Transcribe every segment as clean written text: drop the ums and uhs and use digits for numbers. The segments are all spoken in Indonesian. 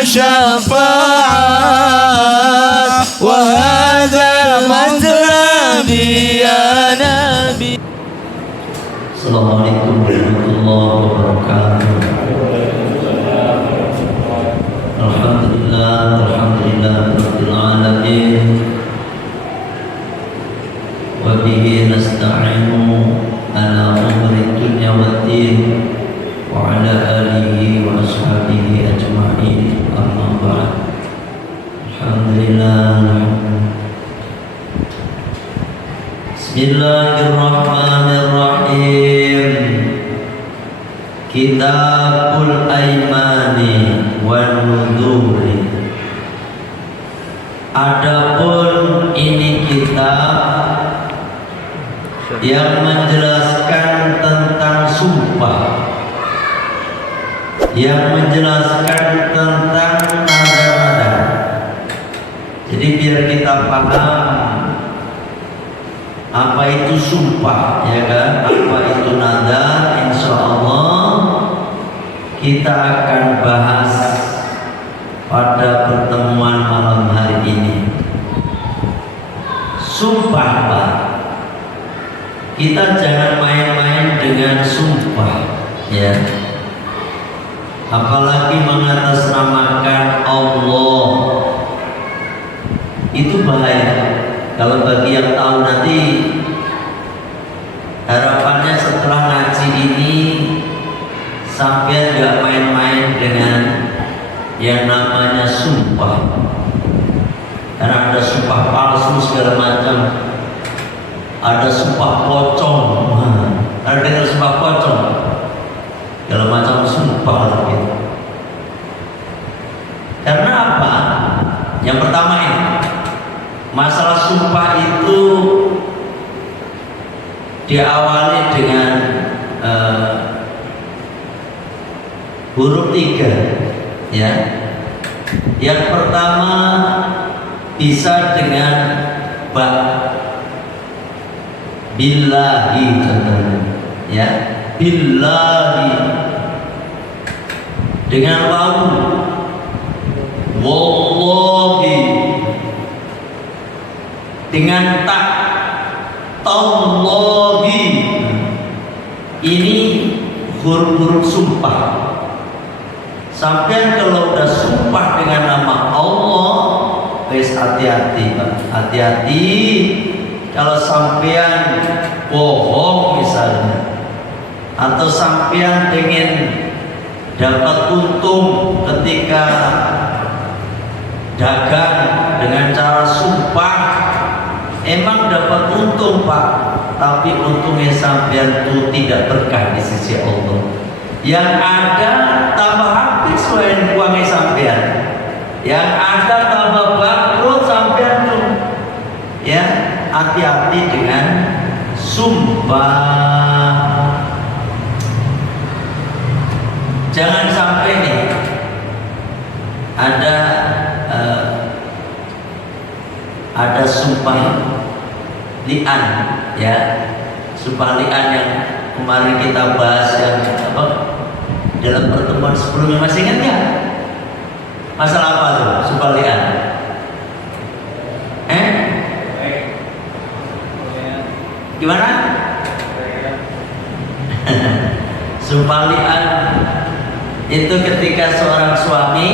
الشفاعات وهذا مطلبي يا نبي. Assalamualaikum warahmatullahi wabarakatuh. Alhamdulillah rabbil alamin. Wa bihi nasta'inu ala umuri dunya waddin wa ala alihi wa ashabihi ajma'in. Amma ba'd. Alhamdulillah. Bismillahirrahmanirrahim. Kitabul Aimani wan Nuduri. Adapun ini kitab yang menjelaskan tentang sumpah, yang menjelaskan tentang nada-nada. Jadi biar kita paham apa itu sumpah, ya kan? Apa itu nada? Insya Allah kita akan bahas pada pertemuan malam hari ini. Sumpah, Pak. Kita jangan main-main dengan sumpah, ya. Apalagi mengatasnamakan Allah. Itu bahaya. Kalau bagi yang tahu nanti, harapannya setelah ngaji ini sampai nggak main-main dengan yang namanya sumpah. Karena ada sumpah palsu segala macam, ada sumpah pocong. Ada dengar sumpah pocong, segala macam sumpah gitu. Karena apa? Yang pertama ini, masalah sumpah itu diawali dengan huruf 3, ya. Yang pertama bisa dengan ba, billahi contohnya, ya, billahi. Dengan wawu, wallahi. Dengan tak, tallahi. Ini huruf-huruf sumpah. Sampai kalau udah sumpah dengan nama Allah, guys, hati-hati, Pak. Hati-hati kalau sampean bohong misalnya, atau sampean pengen dapat untung ketika dagang dengan cara sumpah. Emang dapat untung, Pak, tapi untungnya sampean itu tidak berkah di sisi Allah. Yang ada tambah habis selain uangnya sampean. Yang ada tambah bangkrut sampean tuh. Ya, hati-hati dengan sumpah. Jangan sampai nih ada sumpah li'an, ya, sumpah li'an yang kemarin kita bahas, yang apa dalam pertemuan sebelumnya, masih ingat nggak? Masalah apa tuh sumpah li'an? Gimana? Sumpah li'an itu ketika seorang suami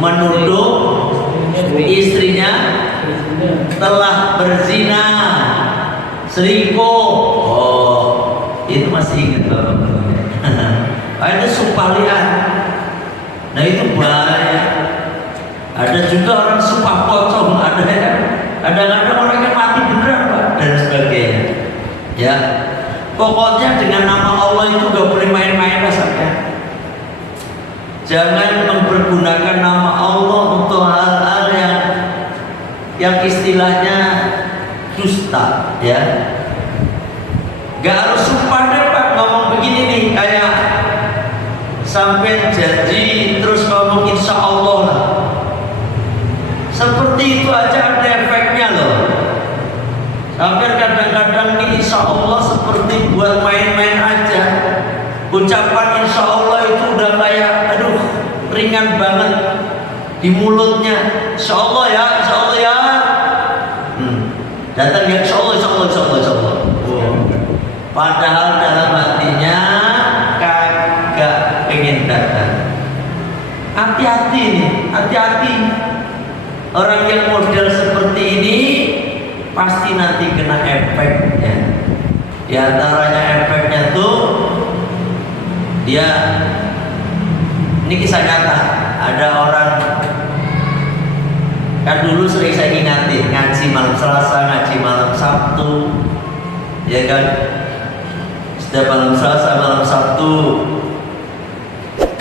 menuduh istrinya telah berzina, selingkuh. Oh, itu masih ingat Bapak? Itu sumpah li'an. Nah, itu bahaya. Ada juga orang sumpah pocong, ada kadang-kadang orang yang mati beneran, Pak, dan sebagainya. Ya, pokoknya dengan nama Allah itu gak boleh main-main rasanya. Jangan mempergunakan nama Allah untuk hal-hal yang istilahnya dusta, ya. Gak harus sumpah deh, Pak, ngomong begini nih, kayak sampai janji terus ngomong insya Allah lah. Seperti itu aja ada efeknya loh. Sampai kadang-kadang ini insya Allah seperti buat main-main aja. Ucapan insya Allah itu udah kayak aduh ringan banget di mulutnya. Insya Allah ya, insya Allah ya. Datang ya, insya Allah, insya Allah, insya Allah, insya Allah. Padahal dalam hatinya kagak pengen datang. Hati-hati nih, hati-hati. Orang yang model seperti ini pasti nanti kena efeknya. Di antaranya efeknya tuh dia, ini kisah nyata. Ada orang, kan dulu sering saya ingatin ngaji malam Selasa, ngaji malam Sabtu, ya kan? Setiap malam Selasa, malam Sabtu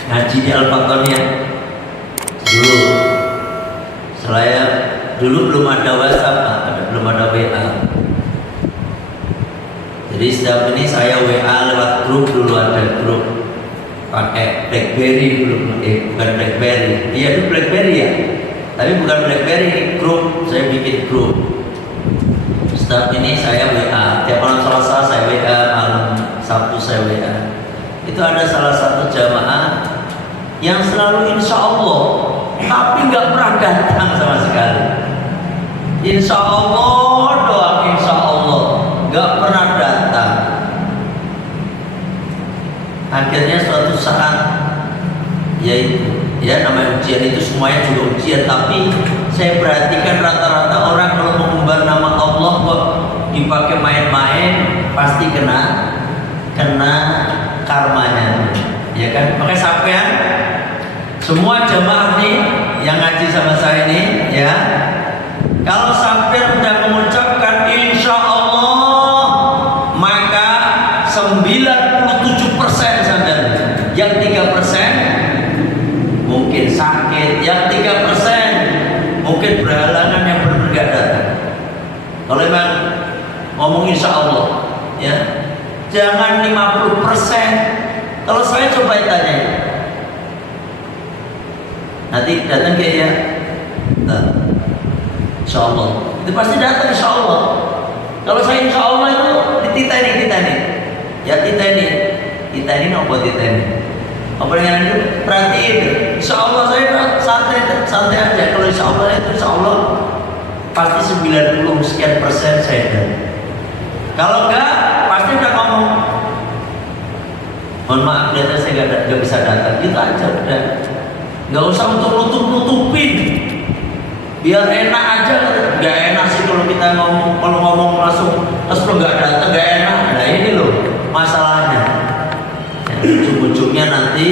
ngaji di Al-Fatoniyah. Dulu, saya dulu belum ada WhatsApp, belum ada WA. Jadi setiap ini saya WA lewat grup, dulu ada grup pakai BlackBerry dulu, bukan BlackBerry. Iya itu BlackBerry ya, tapi bukan BlackBerry, grup. Saya bikin grup. Setiap ini saya WA, tiap malam Selasa saya WA, malam Sabtu saya WA. Itu ada salah satu jamaah yang selalu insya Allah, tapi nggak pernah datang sama sekali. Insya Allah, doa insya Allah, nggak pernah datang. Akhirnya suatu saat, yaitu ya namanya ujian itu semuanya juga ujian, tapi saya perhatikan rata-rata orang kalau mengumbar nama Allah kok dipakai main-main, pasti kena karmanya, ya kan? Makanya sampean semua jamaah nih yang ngaji sama saya ini, ya, kalau sampean udah mengucapkan insya Allah, maka 97% sampean, yang 3% mungkin sakit, yang 3% mungkin berhalangan yang benar datang. Kalau memang ngomong insya Allah, ya, jangan 50%. Kalau saya coba tanya, nanti datang kayak ya, insya Allah, itu pasti datang insya Allah. Kalau saya insya Allah itu dititani, ya titani apa titani? Apa yang itu perhatiin, insya Allah saya santai aja. Kalau insya Allah itu insya Allah pasti 90 sekian persen saya datang. Kalau enggak, pasti udah ngomong, mohon maaf ternyata saya nggak bisa datang. Gitu aja udah. Nggak usah untuk nutupin, biar enak aja. Nggak enak sih kalau kita ngomong langsung, terus lo nggak datang, nggak enak. Nah ini loh masalahnya. Ujung-ujungnya nanti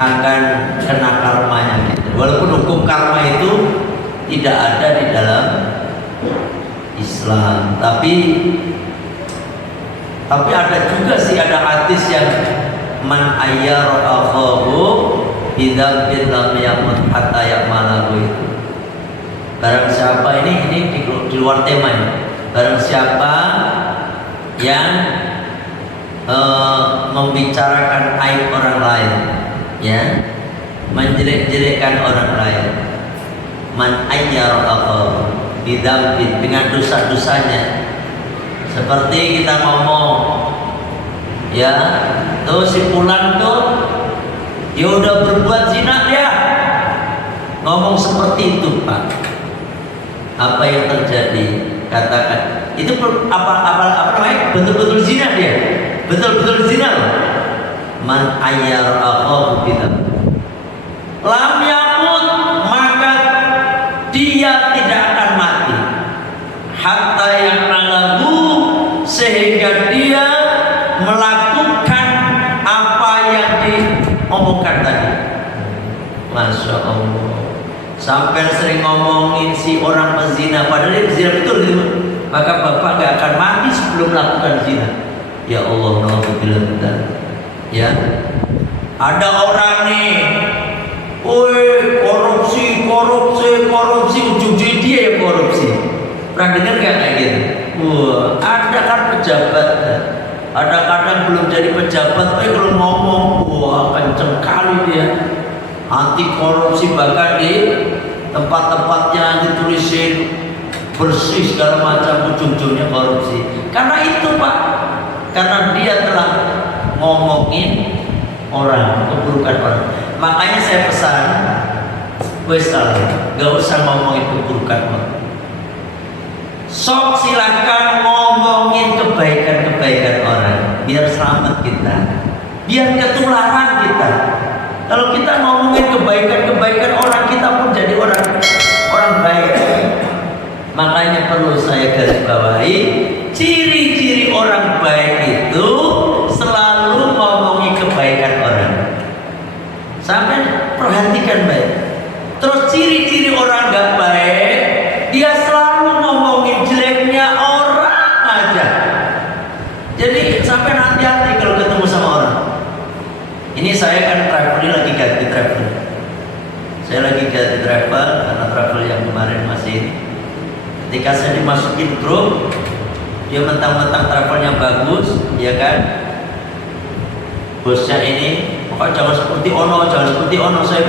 akan kena karmanya. Walaupun hukum karma itu tidak ada di dalam Islam, tapi ada juga sih, ada hadis yang man ayyara akhahu idza lam yamut hatta ya'malahu itu. Barang siapa ini di luar tema ya. Barang siapa yang membicarakan aib orang lain, ya, menjelek-jelekkan orang lain, man ayyara akhahu bidambin, dengan dosa-dosanya. Seperti kita ngomong, ya, tuh si Fulan tuh dia udah berbuat zina, dia ngomong seperti itu, Pak. Apa yang terjadi? Katakan itu apa namanya? Betul-betul zina dia, betul-betul zina loh. Man ayyar akhahu bidam lam yamut, maka dia tidak akan mati hatta yang malabu, sehingga dia melakukan apa yang diomongkan tadi. Masya Allah. Sampai sering ngomongin si orang pezina, padahal dia pezina betul gitu. Maka bapak gak akan mati sebelum melakukan zina. Ya Allah, alhamdulillah. Ya, ada orang nih, korupsi, ujung-ujungnya dia yang korupsi. Pernah dengar gak kayak gitu? Ada kan pejabat, ada kadang belum jadi pejabat, kalau ngomong, kenceng kali dia, anti korupsi, bahkan di tempat-tempatnya ditulisin bersih segala macam, ujung-ujungnya korupsi. Karena itu Pak, karena dia telah ngomongin orang, keburukan orang. Makanya saya pesan, wes gak usah ngomongin keburukan orang. Sok silakan ngomongin kebaikan-kebaikan orang, biar selamat kita, biar ketularan kita. Kalau kita ngomongin kebaikan-kebaikan orang, kita pun jadi orang baik. Makanya perlu saya garis bawahi, ciri-ciri orang baik itu selalu ngomongin kebaikan orang. Sampai perhatikan baik. Terus ciri-ciri orang gak baik, dia selalu ngomongin jeleknya orang aja. Jadi sampai hati-hati kalau ketemu sama orang. Ini saya kan traveling, lagi ganti travel. Saya lagi ganti travel karena travel yang kemarin masih. Ketika saya dimasukin grup, dia mentang-mentang travelnya bagus, ya kan? Bosnya ini, pokoknya jangan seperti ono, jangan seperti ono. Saya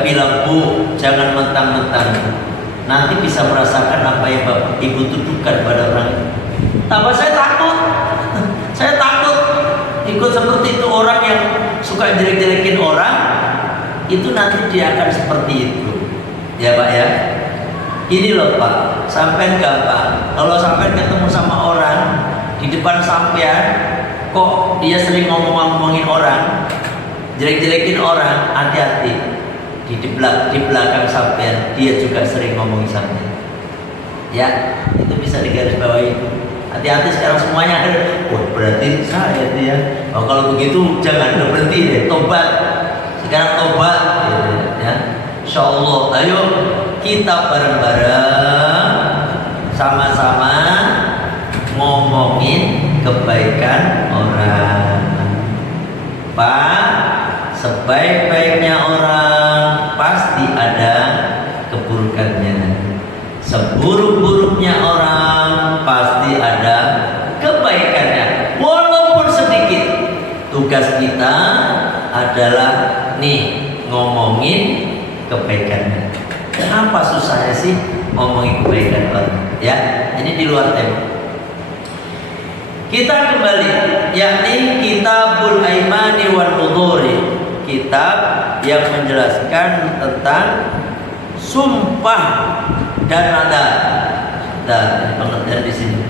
bilang, Bu, jangan mentang-mentang. Nanti bisa merasakan apa yang Bapak Ibu tuduhkan pada orang itu. Tambah saya takut. Saya takut ikut seperti itu. Orang yang suka jelek-jelekin orang, itu nanti dia akan seperti itu. Ya Pak ya. Ini loh Pak, sampean gampang. Kalau sampean ketemu sama orang di depan sampean, kok dia sering ngomongin orang, jelek-jelekin orang, hati-hati. Di belakang sampean dia juga sering ngomongin sampean. Ya, itu bisa digarisbawahi. Hati-hati sekarang semuanya ada. Oh, berarti saya itu ya. Oh, kalau begitu jangan berhenti deh, tobat. Sekarang tobat, ya. Insyaallah, ayo kita bareng-bareng sama-sama ngomongin kebaikan orang. Pak, sebaik-baiknya orang pasti ada keburukannya. Seburuk-buruknya orang pasti ada kebaikannya. Walaupun sedikit. Tugas kita adalah nih ngomongin kebaikannya. Apa susahnya sih ngomongin kebaikan orang? Ya, ini di luar tema. Kita kembali, yakni Kitabul Aimani wal Nudhuri, kitab yang menjelaskan tentang sumpah dan nadar. Dan pengertian di sini.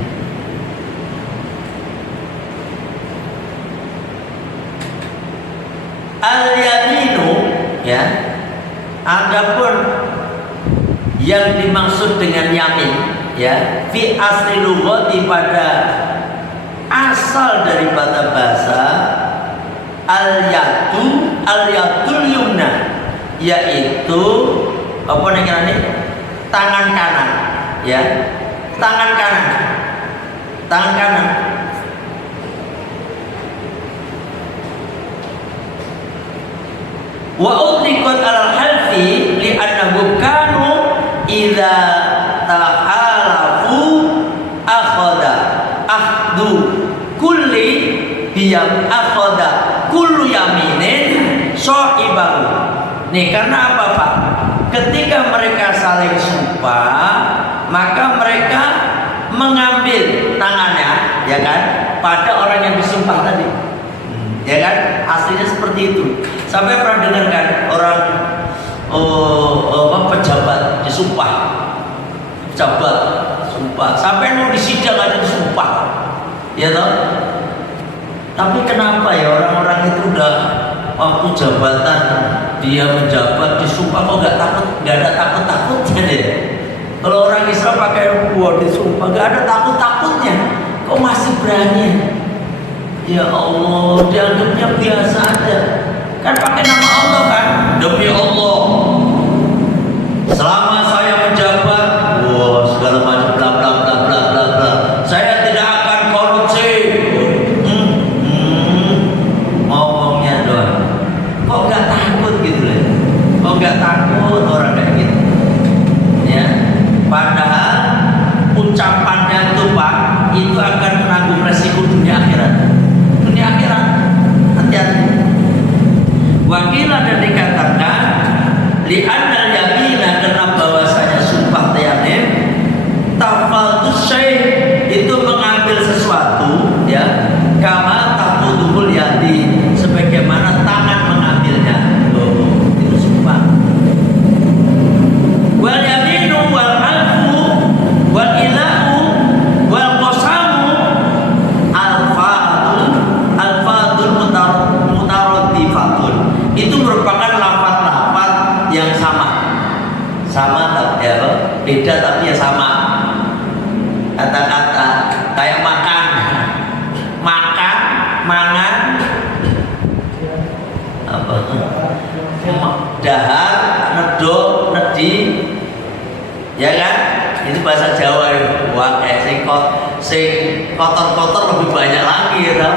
Al-yaminu, ya. Adapun yang dimaksud dengan yamin, ya, fi asli lughati, pada asal daripada bahasa al-yadul yumna, yaitu apa namanya? Tangan kanan, ya. Tangan kanan. Tangan kanan. Wa utliqat alal halfi li'annahu kanu idza tahalafu akhdu kulli biyam akhada kullu yaminin sahibahu. Nih, karena apa Pak? Ketika mereka saling sumpah, maka mereka mengambil tangannya, ya kan, pada orang yang disumpah tadi. Ya kan? Aslinya seperti itu. Sampai pernah dengarkan orang pejabat disumpah. Pejabat sumpah. Sampai mau disidang aja disumpah. Ya toh? Tapi kenapa ya orang-orang itu udah waktu jabatan dia menjabat disumpah kok nggak takut, nggak ada takut-takutnya deh. Kalau orang Islam pakai disumpah nggak ada takut-takutnya, kok masih berani? Ya Allah, dianggapnya biasa aja. Kan pakai nama Allah kan? Demi Allah, selama saya menjabat, segala macam bla bla bla bla bla bla, saya tidak akan korupsi. Ngomongnya doang. Kok nggak takut gitu loh? Kok nggak takut orang kayak gitu? Ya, padahal ucapannya itu Pak, itu akan menanggung resiko dunia akhirat. Dunia akhirat, hati-hati. Wakilah dan dikatakan tapi ya sama kata-kata kayak makan, mangan, apa, dahar, nedo, nedi, ya kan? Itu bahasa Jawa ya. Wah, sing kotor-kotor lebih banyak lagi ya.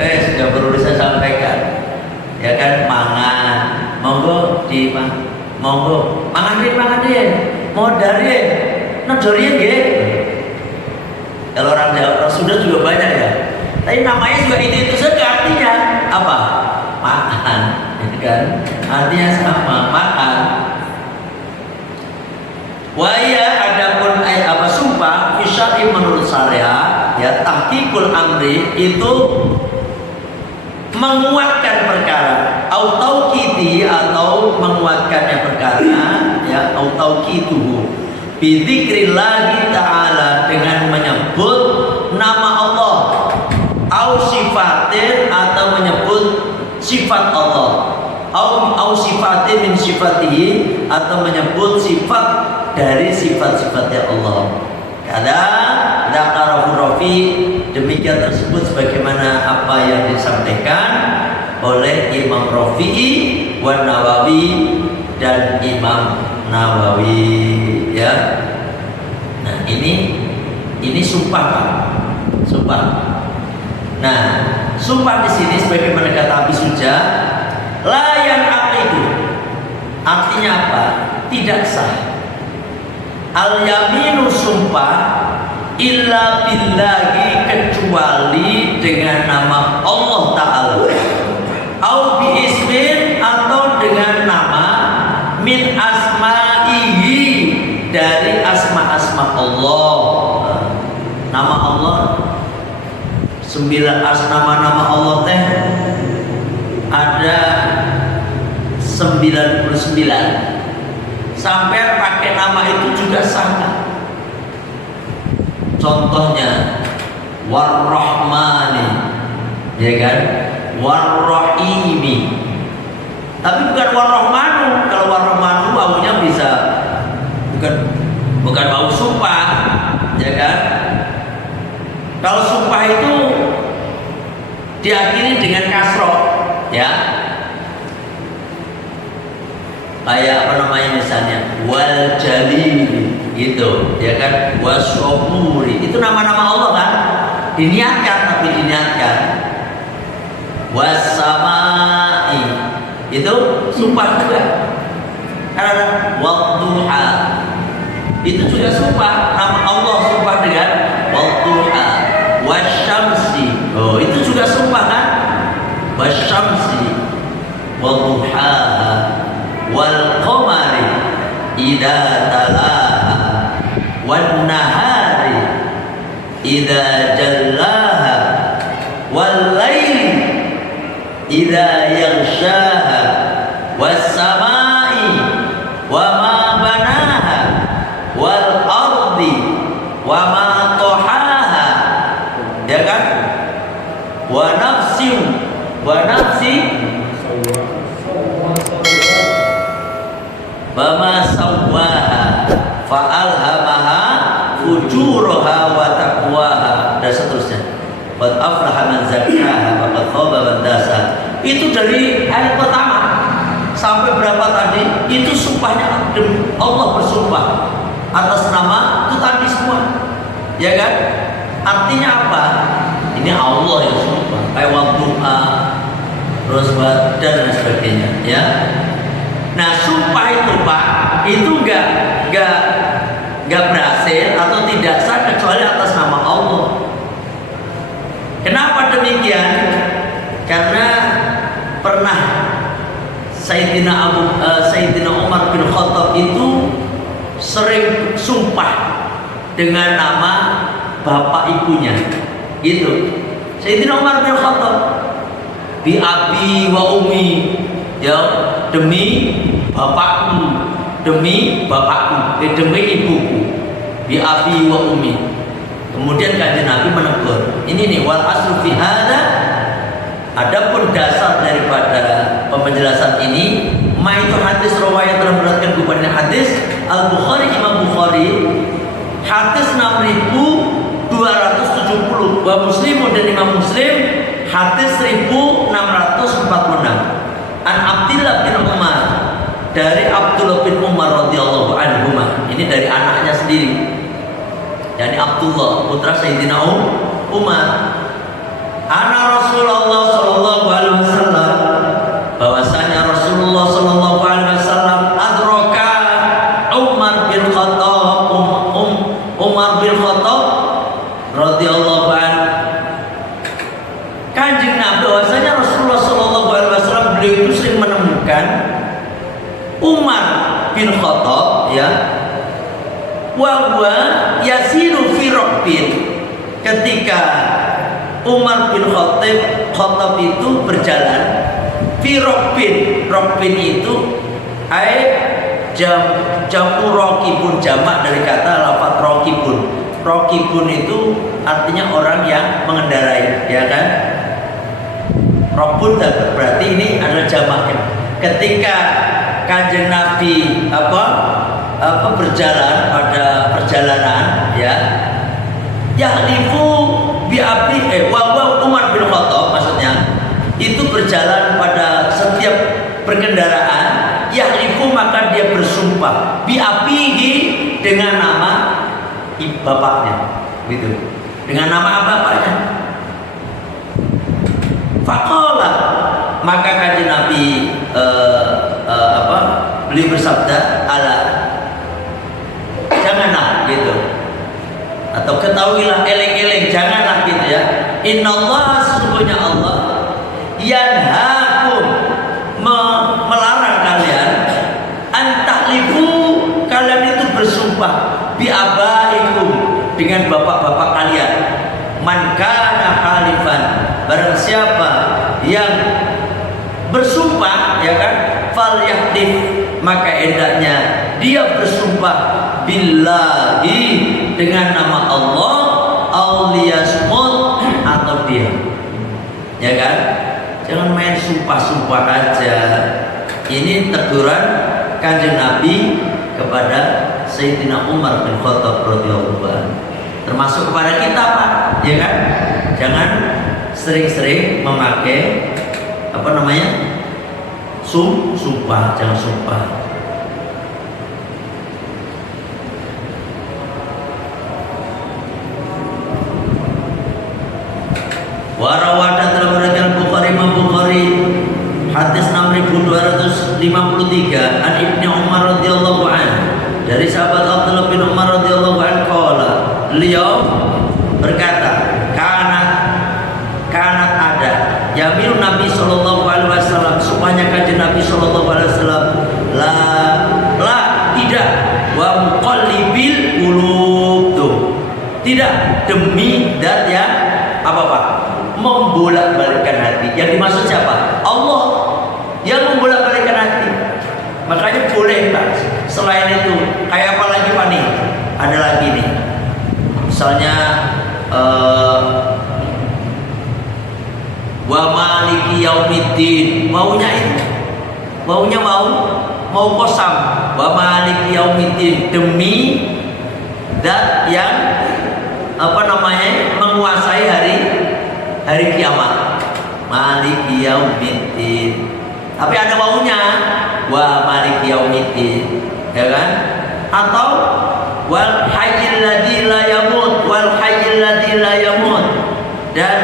Sudah perlu saya sampaikan. Ya kan, mangan, monggo monggo, mangan dia, mau dari nedori ya. Kalau orang Jawa, orang Sunda juga banyak ya. Tapi namanya juga itu saja, artinya apa? Makan, ya kan? Artinya sama, makan. Waya adapun apa sumpah fisyari menurut syariat ya tahqiqul amri itu menguatkan perkara au tauqiti atau menguatkannya perkara ya au tauqituhu bi dzikrillah taala dengan menyebut nama Allah au sifatin atau menyebut sifat Allah au sifatin min sifatihi atau menyebut sifat dari sifat-sifatnya Allah. Kadang dzakarahu Rafi, demikian tersebut sebagaimana apa yang disampaikan oleh Imam Rafi'i wan Nawawi dan Imam Nawawi ya. Nah, ini sumpah Pak. Sumpah. Nah, sumpah di sini sebagaimana kata Abi Suja, la yang aqidu. Artinya apa? Tidak sah. Al-yaminu sumpah illa billahi kecuali dengan nama Allah Ta'ala au bi ismin atau dengan nama min asma'ihi dari asma-asma Allah. Nama Allah 9 nama-nama Allah teh ada 99. Sampai pakai nama itu juga sama. Contohnya War-Rahmani, ya kan? War-Rahimi. Tapi bukan War-Rahmanu. Kalau War-Rahmanu baunya bisa bukan bau sumpah, ya kan? Kalau sumpah itu diakhiri dengan kasroh, ya. Kayak apa namanya misalnya wal jalili gitu ya kan, wasyomuri itu nama-nama Allah kan, diniatkan tapi diniatkan. Wasamai itu sumpah juga kan, ada wadduha itu juga sumpah, nama Allah sumpah dengan wadduha. Wasyamsi, oh itu juga sumpah kan, wasyamsi wadduha wal qamari idza talaha wan nahari idza jallaha wal laili idza yaghshaha was samai wa ma banaha wal ardi wa ma tahaha, ya kan? Wa nafsi Bama sawwaha fa'alhamaha fujuraha wa taqwaha dan seterusnya. Qad aflaha man zakkaha wa qad khaba man dassaha. Itu dari ayat pertama sampai berapa tadi? Itu sumpahnya Allah bersumpah atas nama itu tadi semua. Ya kan? Artinya apa? Ini Allah yang sumpah. Kayak wadduha, terus dan sebagainya, ya. Nah, sumpah itu Pak, itu enggak berhasil atau tidak sah kecuali atas nama Allah. Kenapa demikian? Karena pernah Sayyidina Umar bin Khattab itu sering sumpah dengan nama bapak ibunya. Gitu. Sayyidina Umar bin Khattab bi abi wa ummi, ya, demi bapakku, demi bapakku, demi ibuku, bi abi wa ummi. Kemudian kanjeng Nabi menegur, ini nih wal aslu fi hada, adapun dasar daripada penjelasan ini Ma itu hadis riwayat telah beratkan kepada hadis Al-Bukhari, Imam Bukhari hadis 6270, wa Muslim dan Imam Muslim hadis 1646. An Abdullah bin Umar, dari Abdullah bin Umar radhiyallahu anhu, ini dari anaknya sendiri, yani Abdullah putra Sayyidina Umar. Ana Rasulullah sallallahu alaihi wasallam, bahwasanya Rasulullah sallallahu alaihi wasallam adraka Umar bin Khattab, Umar bin Khattab radhiyallahu anhu. Kanjeng Nabi, bahwasanya Rasulullah sallallahu alaihi wasallam beliau itu sering menemukan Umar bin Khattab, ya, wa huwa yasiru fi rabbin, ketika Umar bin Khattab itu berjalan fi rabbin itu jamu rokibun, jamak dari kata lafaz rokibun. Rokibun itu artinya orang yang mengendarai, ya kan? Rokibun berarti ini adalah jamaknya. Ketika Kanjeng Nabi berjalan pada perjalanan, ya, yahlifu biabi wa Umar bin Khattab, maksudnya itu berjalan pada setiap perkendaraan, yahlifu maka dia bersumpah biabihi dengan nama bapaknya, gitu, dengan nama bapaknya. Faqala, maka Kanjeng Nabi beliau bersabda, ala, janganlah, gitu, atau ketahuilah, eleng-eleng, janganlah, gitu ya. Innallaha, sesungguhnya Allah, yanhakum, melarang kalian, antahlifu, kalian itu bersumpah biabaikum, dengan bapak-bapak kalian. Man kana halifan, barang siapa yang bersumpah, ya kan, falyahdif, maka hendaknya dia bersumpah billahi, dengan nama Allah, auliyasmut, atau diam, ya kan. Jangan main sumpah-sumpah aja. Ini teguran Kanjeng Nabi kepada Sayyidina Umar bin Khattab radhiyallahu anhu, termasuk kepada kita, Pak, ya kan. Jangan sering-sering memakai sumpah, jangan sumpah. Warawada telah meriwayatkan Bukhari, Imam Bukhari hadis 6253 an Ibnu Umar radhiyallahu anhu, dari sahabat Abdullah bin Umar radhiyallahu anhu, qala, beliau berkata, kanat ada yamin Nabi sallallahu alaihi wasallam, supaya kanjeng Nabi sallallahu alaihi wasallam, la tidak, wa muqallibil qulub, tidak, demi zat yang membolak-balikkan hati. Yang dimaksud siapa? Allah yang membolak-balikkan hati. Makanya boleh, Pak. Selain itu, kayak apa lagi, Pak, nih? Ada lagi nih. Misalnya wa maliki yaumiddin, maunya itu. Mau kosam. Wa maliki yaumiddin, demi zat yang menguasai hari kiamat. Maliki yaumiddin. Tapi ada wawunya, wa maliki yaumiddin, ya kan? Atau wal hayyil ladzi la yamut, wal hayyil ladzi la yamut, dan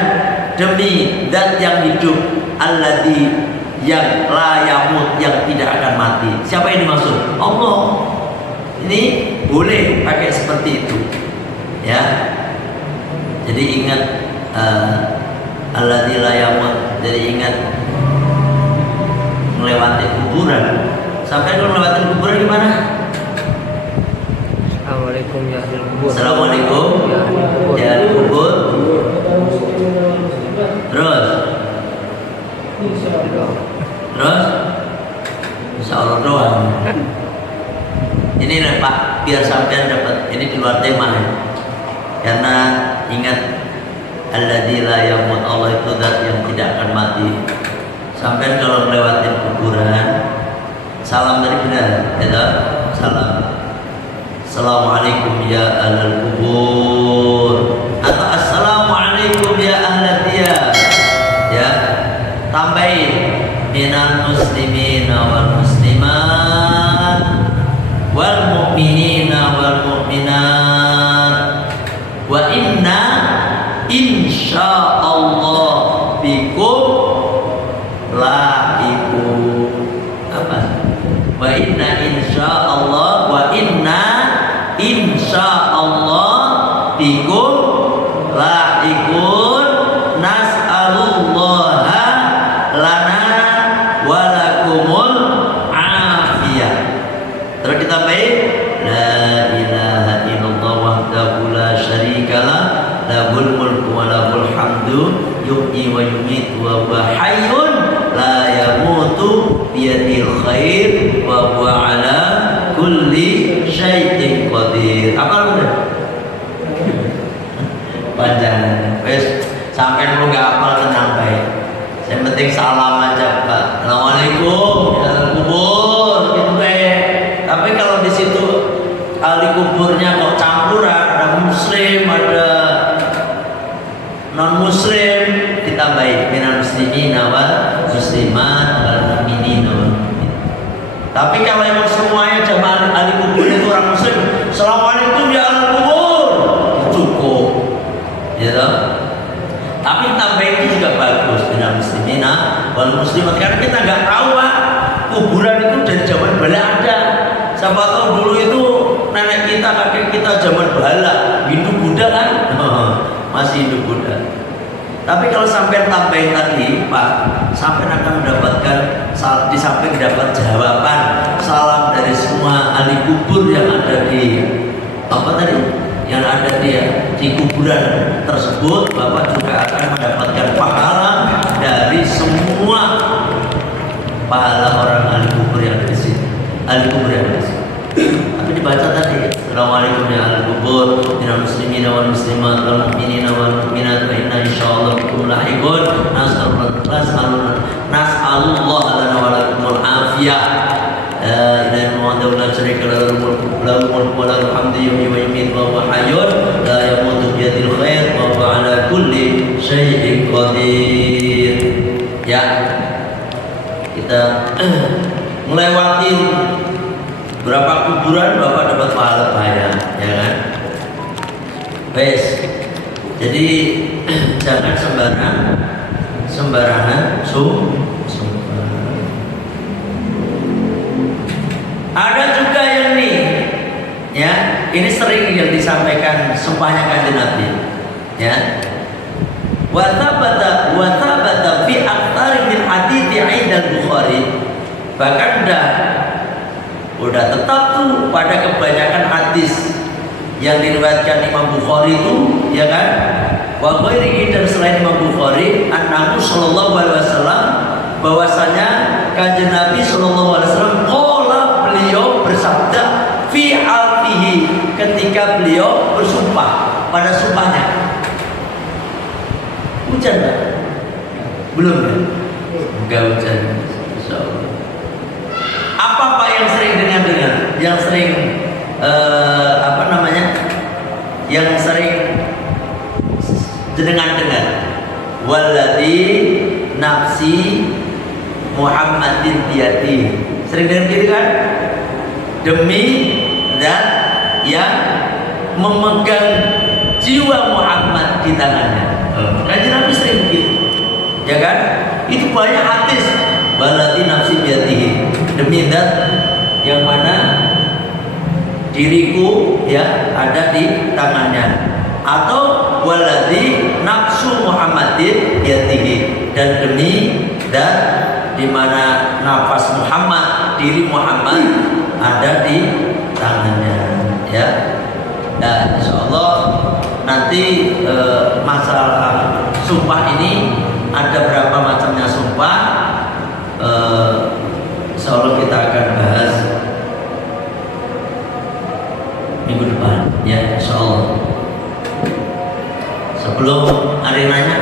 demi zat yang hidup, alladzi, yang la yamut, yang tidak akan mati. Siapa yang dimaksud? Allah. Ini boleh pakai seperti itu, ya. Jadi ingat alladzi la yamut, jadi ingat melewati kuburan. Sampai kalau melewati kuburan gimana? Assalamualaikum ya ahli kubur. Assalamualaikum ya ahli kubur. Terus Insya Allah doang. Ini nih, Pak, biar sampean dapat, ini di luar tema ya. Karena ingat alladzi la yamut, Allah itu zat yang tidak akan mati. Sampai kalau melewati kuburan, Salam tadi benar, ya. Salam. Assalamualaikum ya ahlal kubur. Atau assalamualaikum ya ahlal diyar. Ya. Tambahin minal muslimina wal muslimat wal mu'minina wal mu'minat wa inna insyaallah bikum lahiqun. Apa? Wa inna insyaallah wa inna insyaallah bikum lahiqun nas'alullaha lana walakumul afiyah. Terus ditambahin la ilaha illallah wahdahu la syarikalah lahul mulku wa lahul hamdu yuhyi wa yumiitu wa huwa hayyun la yamutu biyadil khair wa huwa ala kulli syai'in qadir. Apa udah? Panjang. Wes sampai lu gak hafal tenang baik. Yang penting salam aja, Pak. Assalamualaikum ya ahli kubur gitu kayak. Tapi kalau di situ ahli kuburnya kok campuran, ada muslim, ada non muslim, ditambahin minal muslimin wal muslimat wal mu'minin wal mu'minat. Tapi kalau emang semuanya jamaah ahli kubur itu orang muslim, assalamualaikum ya ahli kubur, cukup, ya toh? Tapi tambahin itu juga bagus minal muslimin wal muslimat, karena kita nggak tahu Pak, kuburan itu dari zaman bala ada. Siapa tahu dulu itu nenek kita, kakek kita zaman bala, Hindu Buddha kan, masih Hindu Buddha. Tapi kalau sampai tambahin tadi Pak, sampai akan mendapatkan, di samping dapat jawaban salam dari semua ahli kubur yang ada di apa tadi, yang ada di kuburan tersebut, Bapak juga akan mendapatkan pahala dari semua pahala orang ahli kubur yang ada di sini, ahli kubur yang ada di sini. Tapi dibaca tadi, assalamualaikum ya ahli kubur, minal muslimina wal muslimat wal mu'minina wal mu'minat wa inna insyaallah bikum lahiqun nas'alullah lana wa lakumul afiyah. La ilaha illallah la syarika lahu lahul mulku wa lahul hamdu yuhyi wa yumiitu wa huwa hayyun la yamutu biyadil khair wa huwa ala kulli syai'in qadir. Ya, kita melewati berapa kuburan Bapak dapat pahala banyak, ya kan? Wes. Jadi jangan sembarangan sumpah. Ada juga yang nih, ya, ini sering yang disampaikan sumpahnya Kanjeng Nabi, ya. Wa thabata fi aktsari min hadithi 'inda al-Bukhari. Bahkan udah tetap tuh pada kebanyakan hadis yang diriwayatkan Imam Bukhari itu, ya kan? Wa ghairihi, dan selain Imam Bukhari, annahu sallallahu alaihi wasallam, bahwasanya Kanjeng Nabi sallallahu alaihi wasallam beliau bersabda fi alfihi, ketika beliau bersumpah, pada sumpahnya. Hujan tak? Belum ya? Enggak hujan. Insyaallah. Apa Pak yang sering dengar? Yang sering apa namanya? Yang sering dengar. Walladzi nafsi Muhammadin biyadi. Sering dengar gitu kan? Demi zat yang memegang jiwa Muhammad di tangannya. Kanjeng Nabi sering begitu, ya kan? Itu banyak hadis. Walladzi nafsi biyadihi, demi zat yang mana diriku ya ada di tangannya. Atau walladzi nafsu Muhammadin biyadihi, dan demi zat di mana nafas Muhammad, diri Muhammad ada di tangannya, ya. Dan insyaallah nanti masalah sumpah ini ada berapa macamnya sumpah, insyaallah kita akan bahas minggu depan, ya insyaallah. Sebelum ada yang nanya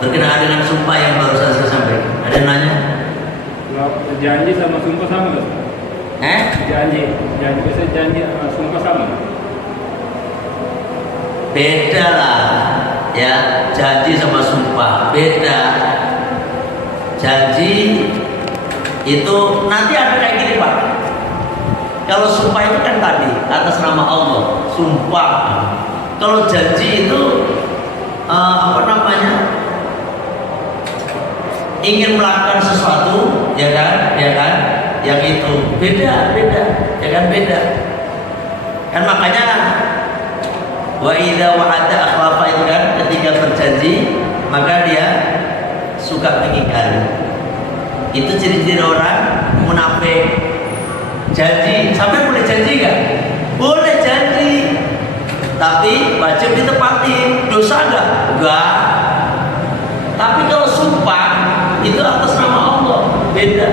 berkenaan dengan sumpah yang baru saya sampaikan, ada yang nanya? Janji sama sumpah sama nggak? Janji biasanya janji sama sumpah sama. Beda lah, ya, janji sama sumpah beda. Janji itu nanti ada kayak gini Pak. Kalau sumpah itu kan tadi atas nama Allah, sumpah. Kalau janji itu apa namanya? Ingin melakukan sesuatu, ya kan, yang itu beda, ya kan beda. Kan makanya wa idza wa'ada akhlafa itu kan ketika berjanji maka dia suka mengingkari. Itu ciri-ciri orang munafik. Janji, sampai boleh janji nggak? Boleh janji, tapi wajib ditepati. Dosa nggak? Enggak. Tapi kalau sumpah itu atas nama Allah, beda.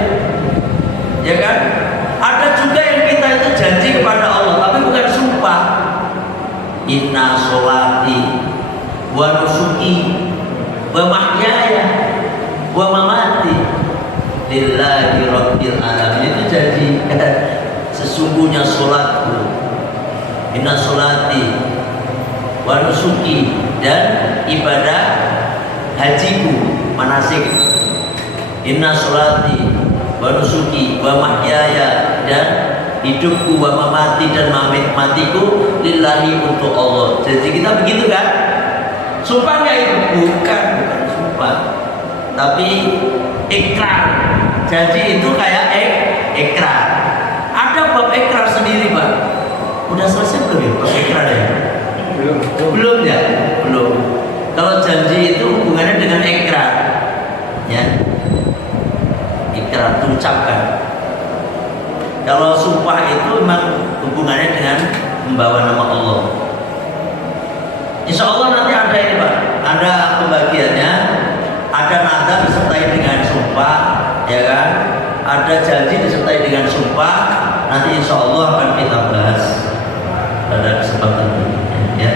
Ya kan? Ada juga yang kita itu janji kepada Allah, tapi bukan sumpah. Inna sholati wa nusuki wa mahyaya wa mamati lillahi rabbil alamin. Itu janji. Sesungguhnya sholatku, inna sholati wa nusuki, dan ibadah hajiku, manasik, inna sholati wa nusuki wa mahyaya, dan hidupku wa mamati, dan matiku lillahi, untuk Allah. Jadi kita begitu kan? Sumpah nggak itu? Bukan sumpah, tapi ikrar. Janji itu kayak ikrar. Ada bab ikrar sendiri Pak. Udah selesai belum ya bab ikrar ya? Belum ya? Belum. Kalau janji itu hubungannya dengan ikrar, ya. Ikrar ucapkan. Kalau sumpah itu memang hubungannya dengan membawa nama Allah. Insya Allah nanti ada ini Pak, ada pembagiannya, ada nada disertai dengan sumpah, ya kan? Ada janji disertai dengan sumpah. Nanti insya Allah akan kita bahas pada kesempatan ini, ya.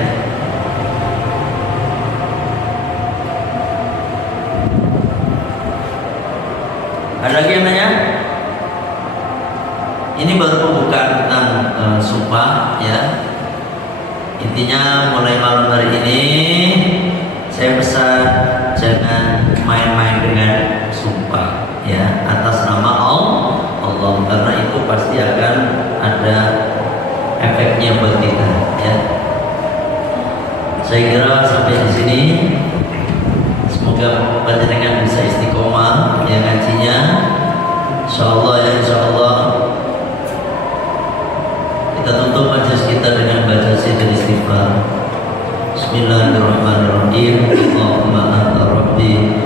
Ada lagi yang nanya? Ini baru pembukaan tentang sumpah, ya. Intinya mulai malam hari ini saya pesan jangan main-main dengan sumpah, ya, atas nama Allah, karena itu pasti akan ada efeknya buat kita, ya. Saya kira sampai di sini. Semoga panjenengan bisa istiqomah ya ngajinya. Insyaallah, ya insyaallah. Kita tutup majelis kita dengan baca zikir istighfar. Bismillahirrahmanirrahim. Allahumma anta rabbi